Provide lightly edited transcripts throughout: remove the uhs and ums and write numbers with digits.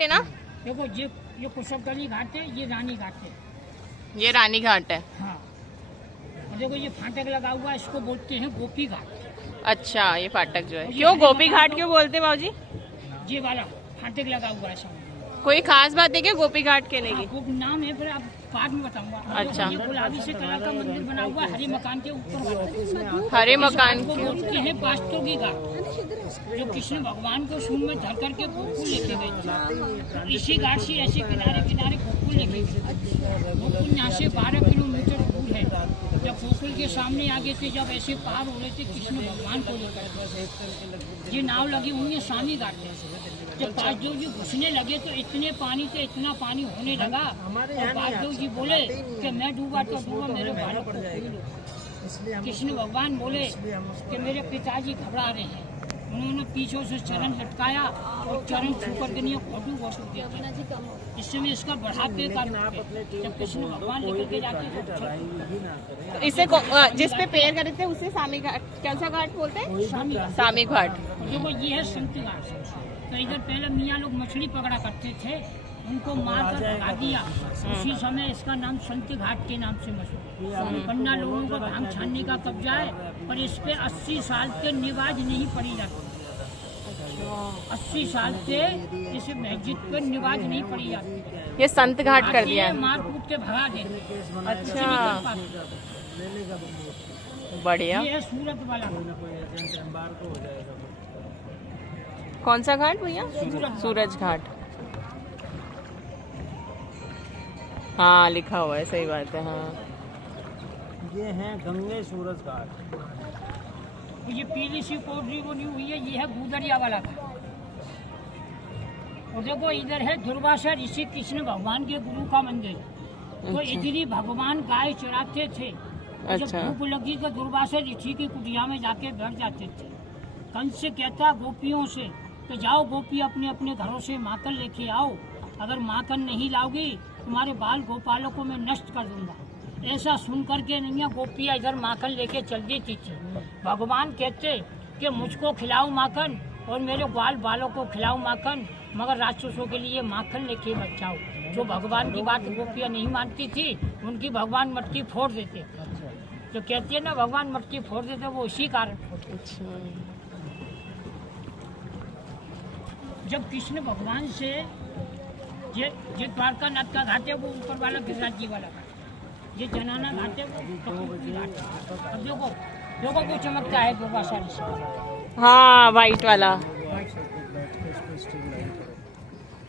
है ना। देखो ये कुशलगढ़ी घाट है, ये रानी घाट है। ये रानी घाट है। हाँ, और देखो ये फाटक लगा हुआ है, इसको बोलते हैं गोपी घाट। अच्छा, ये फाटक जो है, क्यों गोपी घाट क्यों बोलते हैं बाबूजी? ये वाला फाटक लगा हुआ है सामने। कोई खास बात है क्या गोपी घाट कहने की? वो नाम है, फिर आप बाद में बताऊंगा। अच्छा। ये गुलाबी से कलर का मंदिर बना हुआ है, हरे मकान के ऊपर। हरे मकान को बोलते हैं वास्तु की घाट, जो कृष्ण भगवान को सूंड में धर करके गोकुल लेके गए थे। इसी घाट से ऐसे किनारे किनारे गोकुल लेके गए। गोकुल यहाँ से 12 किलोमीटर दूर है। जब गोकुल के सामने आगे से जब ऐसे पार हो रहे थे कृष्ण भगवान को लेकर, ये नाव लगी हुई है स्वामी घाट में। जब बाजदेव जी घुसने लगे तो इतने पानी से इतना पानी होने लगा, और बाजदेव जी बोले कि मैं डूबा तो डूबा, मेरे बालक को कोई लो। कृष्ण भगवान बोले कि मेरे पिताजी घबरा रहे हैं। उन्होंने पीछे से चरण लटकाया और चरण छू कर के फोटो वोटू दिया। इस समय इसका बढ़ापे का जब कृष्ण भगवान लेकर के जाते तो इसे जिस पे पैर करे थे उसे स्वामी घाट, कौन सा घाट बोलते हैं? स्वामी घाट। देखो ये है संत घाट। तो इधर पहले मियाँ लोग मछली पकड़ा करते थे, उनको मार कर भगा दिया। उसी समय इसका नाम संत घाट के नाम से मशहूर। पन्ना लोगों को भांग छानने का कब्जा है, पर इस पे 80 साल से निवाज नहीं पड़ी जाती। 80 साल से इस मस्जिद पे निवाज नहीं पड़ी जाती। ये संत घाट कर दिया, मार कूट के भगा दे। अच्छा, बढ़िया। ये है सूरत वाला। कौन सा घाट भैया? सूरज घाट। हाँ, लिखा हुआ है, सही बात है। हाँ, ये है गंगे सूरज घाट। ये पीली सी कोटरी बनी हुई है, ये है गुदरिया वाला घाट। और देखो इधर है दुर्वासा ऋषि कृष्ण भगवान के गुरु का मंदिर। तो इधर ही भगवान गाय चराते थे। जब भूख लगी तो दुर्वासा ऋषि की कुटिया में जाके बैठ जाते थे। कंस से कहता गोपियों से तो जाओ गोपी अपने अपने घरों से माखन लेके आओ, अगर माखन नहीं लाओगी तुम्हारे बाल गोपालों को मैं नष्ट कर दूंगा। ऐसा सुन करके नैया गोपियाँ इधर माखन लेके चल देती थी। भगवान कहते कि मुझको खिलाओ माखन और मेरे बालों को खिलाओ माखन, मगर राक्षसों के लिए माखन लेके मत जाओ। जो भगवान की बात गोपियाँ नहीं मानती थी, उनकी भगवान मटकी फोड़ देते। जो कहती है ना भगवान मटकी फोड़ देते, वो इसी कारण फोड़ते। जब कृष्ण भगवान से ये द्वारका नाथ का घाट है, वो ऊपर वाला गिरिराज जी वाला घाट। ये जनाना घाट है, वो घाट है। अब देखो देखो वो चमकता है दुर्वासा ऋषि। हाँ, वाइट वाला।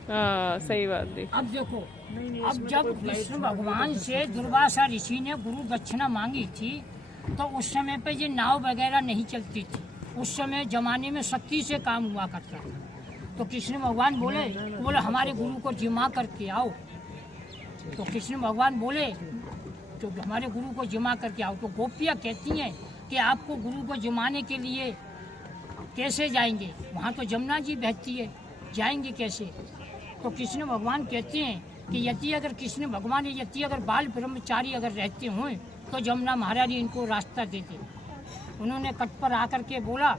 हाँ, सही बात है। अब देखो, अब जब कृष्ण भगवान से दुर्वासा ऋषि ने गुरु दक्षिणा मांगी थी, तो उस समय पे ये नाव वगैरह नहीं चलती थी। उस समय जमाने में शक्ति से काम हुआ करता था। तो कृष्ण भगवान बोले हमारे गुरु को जिमा करके आओ। तो कृष्ण भगवान बोले तो हमारे गुरु को जिमा करके आओ। तो गोपियाँ कहती हैं कि आपको गुरु को जिमाने के लिए कैसे जाएंगे, वहाँ तो जमुना जी बहती है, जाएंगे कैसे? तो कृष्ण भगवान कहते हैं कि यदि अगर कृष्ण भगवान यदि अगर बाल ब्रह्मचारी अगर रहते हों तो जमुना महारानी इनको रास्ता देते। उन्होंने कट पर आकर के बोला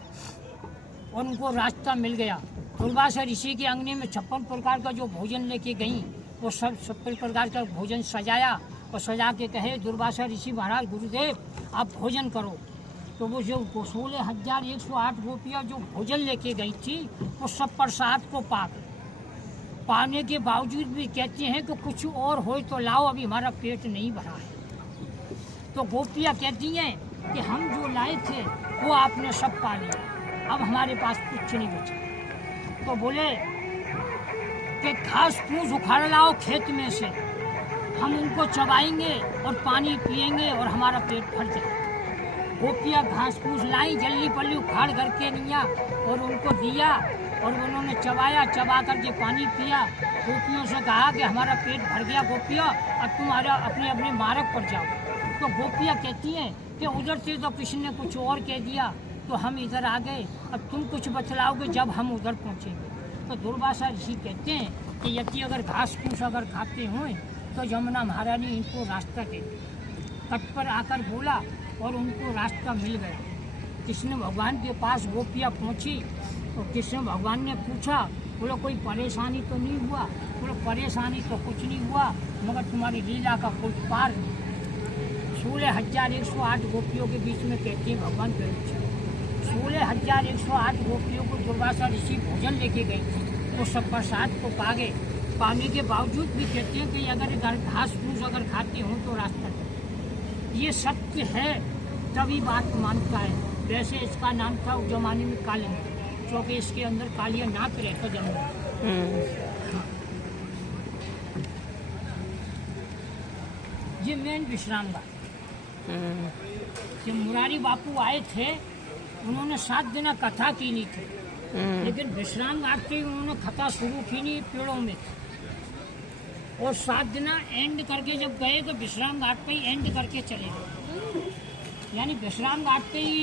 और उनको रास्ता मिल गया। दुर्वासा ऋषि के अंगने में 56 प्रकार का जो भोजन लेके गई, वो सब 56 प्रकार का भोजन सजाया और सजा के कहे दुर्वासा ऋषि महाराज गुरुदेव आप भोजन करो। तो वो जो 16,108 गोपियाँ जो भोजन लेके गई थी, वो सब प्रसाद को पाने के बावजूद भी कहते हैं कि कुछ और हो तो लाओ, अभी हमारा पेट नहीं भरा है। तो गोपियाँ कहती हैं कि हम जो लाए थे वो आपने सब पा लिया, अब हमारे पास कुछ नहीं बचा। तो बोले कि घास फूस उखाड़ लाओ खेत में से, हम उनको चबाएंगे और पानी पिएंगे और हमारा पेट भर जाए। गोपियाँ घास फूस लाई, जल्दी पल्ली उखाड़ करके लिया और उनको दिया और उन्होंने चबाया, चबा करके पानी पिया। गोपियों से कहा कि हमारा पेट भर गया गोपियाँ, अब तुम्हारा अपने अपने मार्ग पर जाओ। तो गोपियाँ कहती हैं कि उधर से तो कृष्ण ने कुछ और कह दिया तो हम इधर आ गए, अब तुम कुछ बतलाओगे जब हम उधर पहुँचेंगे। तो दुर्वासा ऋषि कहते हैं कि यदि अगर घास फूस अगर खाते हों तो जमुना महारानी इनको रास्ता दे। कट पर आकर बोला और उनको रास्ता मिल गया। कृष्ण भगवान के पास गोपियाँ पहुँची तो कृष्ण भगवान ने पूछा बोलो कोई परेशानी तो नहीं हुआ? बोलो परेशानी तो कुछ नहीं हुआ, मगर तुम्हारी लीला का कोई पार नहीं। 16,108 गोपियों के बीच में कहते हैं भगवान गए। 16,108 गोपियों को दुर्वासा ऋषि भोजन लेके गई थी, तो सब प्रसाद को पाने के बावजूद भी कहते हैं कि अगर घास फूस अगर खाती हूँ तो रास्ता नहीं। ये सत्य है तभी बात मानता है। वैसे इसका नाम था उस जमाने में कालिंग, क्योंकि इसके अंदर कालिया नाक रहता जन्म। ये मेन विश्राम घाट। जब मुरारी बापू आए थे, उन्होंने 7 दिन कथा की नहीं थी, लेकिन विश्राम घाट से उन्होंने कथा शुरू की नहीं पेड़ों में, और 7 दिन एंड करके जब गए तो विश्राम घाट पे ही एंड करके चले गए। यानी विश्राम घाट पे ही